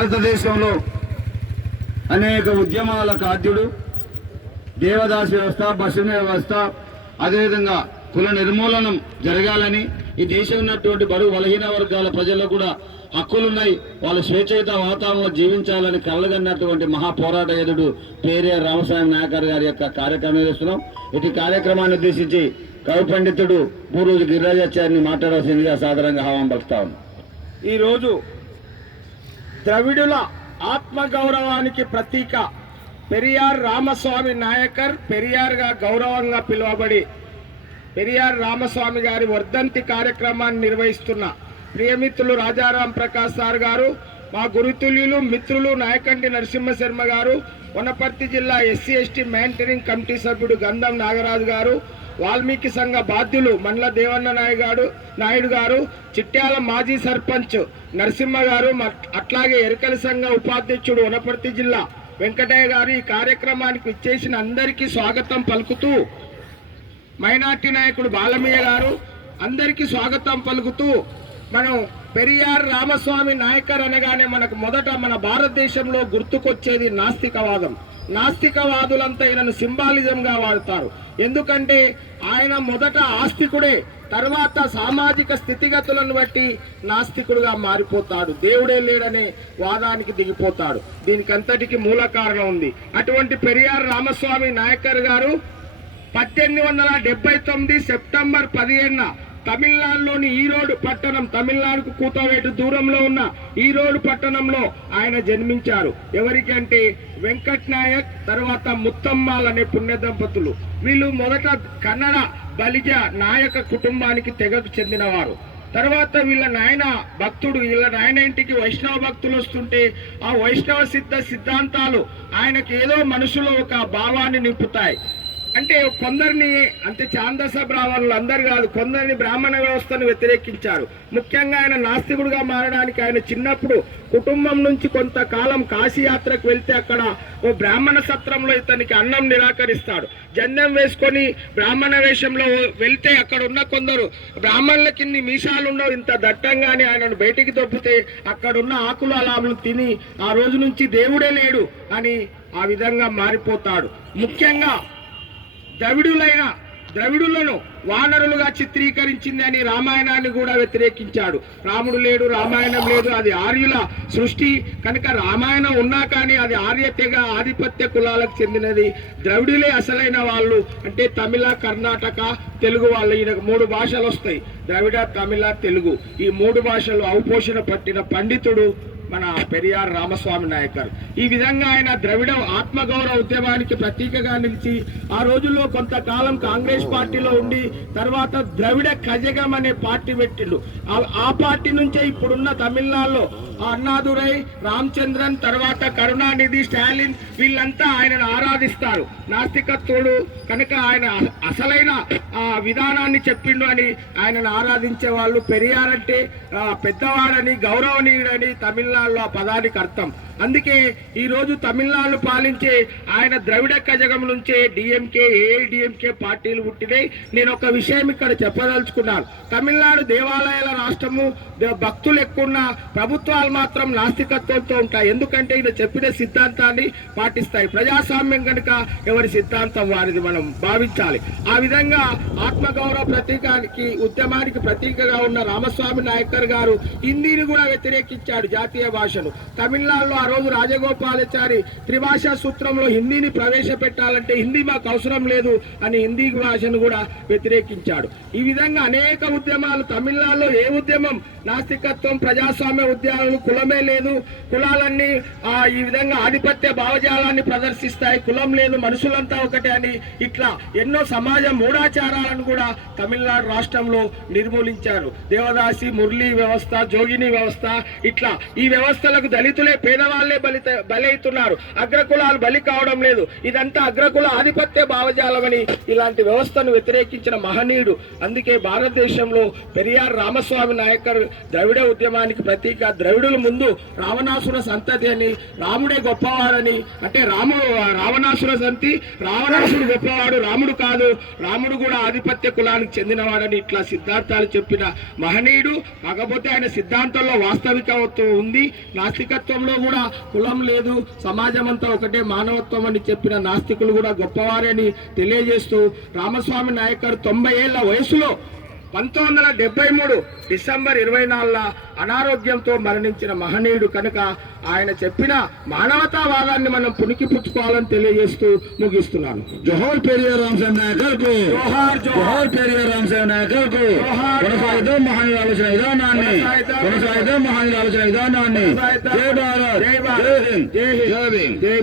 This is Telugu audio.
భారతదేశంలో అనేక ఉద్యమాలకు ఆద్యుడు. దేవదాసి వ్యవస్థ, బస్సు వ్యవస్థ, అదేవిధంగా కుల నిర్మూలనం జరగాలని ఈ దేశం ఉన్నటువంటి బడుగు బలహీన వర్గాల ప్రజలకు కూడా హక్కులున్నాయి, వాళ్ళు స్వేచ్ఛయుత వాతావరణంలో జీవించాలని కలగన్నటువంటి మహాపోరాట యోధుడు పెరియార్ రామస్వామి నాయకర్ గారి యొక్క కార్యక్రమం నిర్వహిస్తున్నాం. ఇటు కార్యక్రమాన్ని ఉద్దేశించి కవి పండితుడు బూరోజు గిరిరాజాచార్యని మాట్లాడాల్సిందిగా సాదరంగా ఆహ్వానం పలుకుతా ఉన్నాం. ఈరోజు ద్రవిడుల ఆత్మగౌరవానికి ప్రతీక పెరియార్ రామస్వామి నాయకర్, పెరియార్గా గౌరవంగా పిలువబడి పెరియార్ రామస్వామి గారి వర్ధంతి కార్యక్రమాన్ని నిర్వహిస్తున్న ప్రియమిత్రులు రాజారాం ప్రకాష్ సార్ గారు, మా గురుతుల్యులు మిత్రులు నాయకంటి నరసింహశర్మ గారు, వనపర్తి జిల్లా ఎస్సీ ఎస్టీ మెయింటైనింగ్ కమిటీ సభ్యుడు గంధం నాగరాజు గారు, వాల్మీకి సంఘ బాధ్యులు మండ్ల దేవన్న నాయుడు గారు, చిట్యాల మాజీ సర్పంచ్ నరసింహ గారు, అట్లాగే ఎరకల సంఘ ఉపాధ్యక్షుడు వనపర్తి జిల్లా వెంకటయ్య గారు ఈ కార్యక్రమానికి విచ్చేసిన అందరికీ స్వాగతం పలుకుతూ, మైనార్టీ నాయకుడు బాలమయ్య గారు అందరికీ స్వాగతం పలుకుతూ, మనం పెరియార్ రామస్వామి నాయకర్ అనగానే మనకు మొదట మన భారతదేశంలో గుర్తుకొచ్చేది నాస్తికవాదం. నాస్తికవాదులంతా ఈయనను సింబాలిజంగా వాడతారు. ఎందుకంటే ఆయన మొదట ఆస్తికుడే, తర్వాత సామాజిక స్థితిగతులను బట్టి నాస్తికుడుగా మారిపోతాడు, దేవుడే లేడనే వాదానికి దిగిపోతాడు. దీనికంతటికి మూల కారణం ఉంది. అటువంటి పెరియార్ రామస్వామి నాయకర్ గారు 1879 సెప్టెంబర్ 15న తమిళనాడులోని ఈరోడు పట్టణం, తమిళనాడుకు కూతవేటు దూరంలో ఉన్న ఈరోడు పట్టణంలో ఆయన జన్మించారు. ఎవరికి అంటే వెంకట్ నాయక్, తర్వాత ముత్తమ్మాల్ అనే పుణ్య దంపతులు. వీళ్ళు మొదట కన్నడ బలిజ నాయక కుటుంబానికి తెగకు చెందినవారు. తర్వాత వీళ్ళ నాయన భక్తుడు, వీళ్ళ నాయన ఇంటికి వైష్ణవ భక్తులు వస్తుంటే ఆ వైష్ణవ సిద్ధాంతాలు ఆయనకి ఏదో మనసులో ఒక భావాన్ని నింపుతాయి. అంటే కొందరిని, అంటే ఛాందస బ్రాహ్మణులు అందరు కాదు, కొందరిని బ్రాహ్మణ వ్యవస్థను వ్యతిరేకించారు. ముఖ్యంగా ఆయన నాస్తికుడుగా మారడానికి ఆయన చిన్నప్పుడు కుటుంబం నుంచి కొంతకాలం కాశీయాత్రకు వెళ్తే అక్కడ ఓ బ్రాహ్మణ సత్రంలో ఇతనికి అన్నం నిరాకరిస్తాడు. జన్యం వేసుకొని బ్రాహ్మణ వేషంలో వెళ్తే అక్కడ ఉన్న కొందరు బ్రాహ్మణులకి ఇన్ని మీసాలు ఉండవు, ఇంత దట్టంగానే ఆయనను బయటికి దొబ్బితే అక్కడున్న ఆకులు అలాలు తిని ఆ రోజు నుంచి దేవుడే లేడు అని ఆ విధంగా మారిపోతాడు. ముఖ్యంగా ద్రవిడులను వానరులుగా చిత్రీకరించింది అని రామాయణాన్ని కూడా వ్యతిరేకించాడు. రాముడు లేడు, రామాయణం లేదు, అది ఆర్యుల సృష్టి కనుక రామాయణం ఉన్నా కానీ అది ఆర్య తెగ ఆధిపత్య కులాలకు చెందినది, ద్రవిడులే అసలైన వాళ్ళు. అంటే తమిళ, కర్ణాటక, తెలుగు వాళ్ళు, ఈయనకు 3 భాషలు వస్తాయి, ద్రవిడ, తమిళ, తెలుగు. ఈ 3 భాషలు ఔపోషణ పట్టిన పండితుడు మన పెరియార్ రామస్వామి నాయకర్. ఈ విధంగా ఆయన ద్రవిడ ఆత్మగౌరవ ఉద్యమానికి ప్రతీకగా నిలిచి ఆ రోజుల్లో కొంతకాలం కాంగ్రెస్ పార్టీలో ఉండి తర్వాత ద్రవిడ కజగం అనే పార్టీ పెట్టిండు. ఆ పార్టీ నుంచే ఇప్పుడున్న తమిళనాడులో అన్నాదురై, రామచంద్రన్, తర్వాత కరుణానిధి, స్టాలిన్ వీళ్ళంతా ఆయనను ఆరాధిస్తారు. నాస్తికత్వుడు కనుక ఆయన అసలైన విధానాన్ని చెప్పిండు అని ఆయనను ఆరాధించే వాళ్ళు. పెరియార్ అంటే పెద్దవాడని, గౌరవనీయుడని తమిళనాడులో ఆ పదానికి అర్థం. అందుకే ఈరోజు తమిళనాడు పాలించే ఆయన ద్రవిడ కజగం నుంచే డిఎంకే, ఏఐడిఎంకే పార్టీలు పుట్టినాయి. నేను ఒక విషయం ఇక్కడ చెప్పదలుచుకున్నాను. తమిళనాడు దేవాలయాల రాష్ట్రము, భక్తులు ఎక్కువ, ప్రభుత్వాలు మాత్రం నాస్తికత్వంతో ఉంటాయి. ఎందుకంటే ఈయన చెప్పిన సిద్ధాంతాన్ని పాటిస్తాయి. ప్రజాస్వామ్యం కనుక ఎవరి సిద్ధాంతం వారిది మనం భావించాలి. ఆ విధంగా ఆత్మగౌరవ ప్రతీకానికి, ఉద్యమానికి ప్రతీకగా ఉన్న రామస్వామి నాయకర్ గారు హిందీని కూడా వ్యతిరేకించాడు, జాతీయ భాషను. తమిళనాడులో ఆ రోజు రాజగోపాలాచారి త్రిభాషా సూత్రంలో హిందీని ప్రవేశపెట్టాలంటే హిందీ మాకు అవసరం లేదు అని హిందీ భాషను కూడా వ్యతిరేకించాడు. ఈ విధంగా అనేక ఉద్యమాలు తమిళనాడులో, ఏ ఉద్యమం నాస్తికత్వం, ప్రజాస్వామ్య ఉద్యమాలు, కులమే లేదు, కులాలన్నీ ఈ విధంగా ఆధిపత్య భావజాలాన్ని ప్రదర్శిస్తాయి, కులం లేదు, మనుషులంతా ఒకటే అని ఇట్లా ఎన్నో సమాజ మూఢాచారాలను కూడా తమిళనాడు రాష్ట్రంలో నిర్మూలించారు. దేవదాసి, మురళీ వ్యవస్థ, జోగిని వ్యవస్థ, ఇట్లా ఈ వ్యవస్థలకు దళితులే, పేదవాళ్ళు అగ్రకులాలే బలవుతున్నారు, అగ్రకులాలు బలి కావడం లేదు. ఇదంతా అగ్రకుల ఆధిపత్య భావజాలమని ఇలాంటి వ్యవస్థను వ్యతిరేకించిన మహనీయుడు. అందుకే భారతదేశంలో పెరియార్ రామస్వామి నాయకర్ ద్రవిడ ఉద్యమానికి ప్రతీక. ద్రవిడుల ముందు రావణాసుర సంతతి అని, రాముడే గొప్పవాడని, అంటే రావణాసుర సంతి, రావణాసుడు గొప్పవాడు, రాముడు కాదు, రాముడు కూడా ఆధిపత్య కులానికి చెందినవాడని ఇట్లా సిద్ధాంతాలు చెప్పిన మహనీయుడు. కాకపోతే ఆయన సిద్ధాంతంలో వాస్తవికత్వం ఉంది, నాస్తికత్వంలో కూడా కులం లేదు, సమాజం అంతా ఒకటే, మానవత్వం అని చెప్పిన నాస్తికులు కూడా గొప్పవారని తెలియజేస్తూ రామస్వామి నాయకర్ 90 ఏళ్ల వయసులో 1973 డిసెంబర్ 24 అనారోగ్యంతో మరణించిన మహనీయుడు కనుక ఆయన చెప్పిన మానవతావాదాన్ని మనం పుణికిపుచ్చుకోవాలని తెలియజేస్తూ ముగిస్తున్నాను. జోహార్ పెరియార్ రామస్వామి నాయకర్ కు, జోహార్ పెరియార్ రామస్వామి నాయకర్ కు. కొనసాగిద్దాం మహనీయుల ఆలోచన విధానాన్ని, కొనసాగిద్దాం మహనీయుల ఆలోచన విధానాన్ని. జై భారత్, జై హింద్, జై హింద్, జై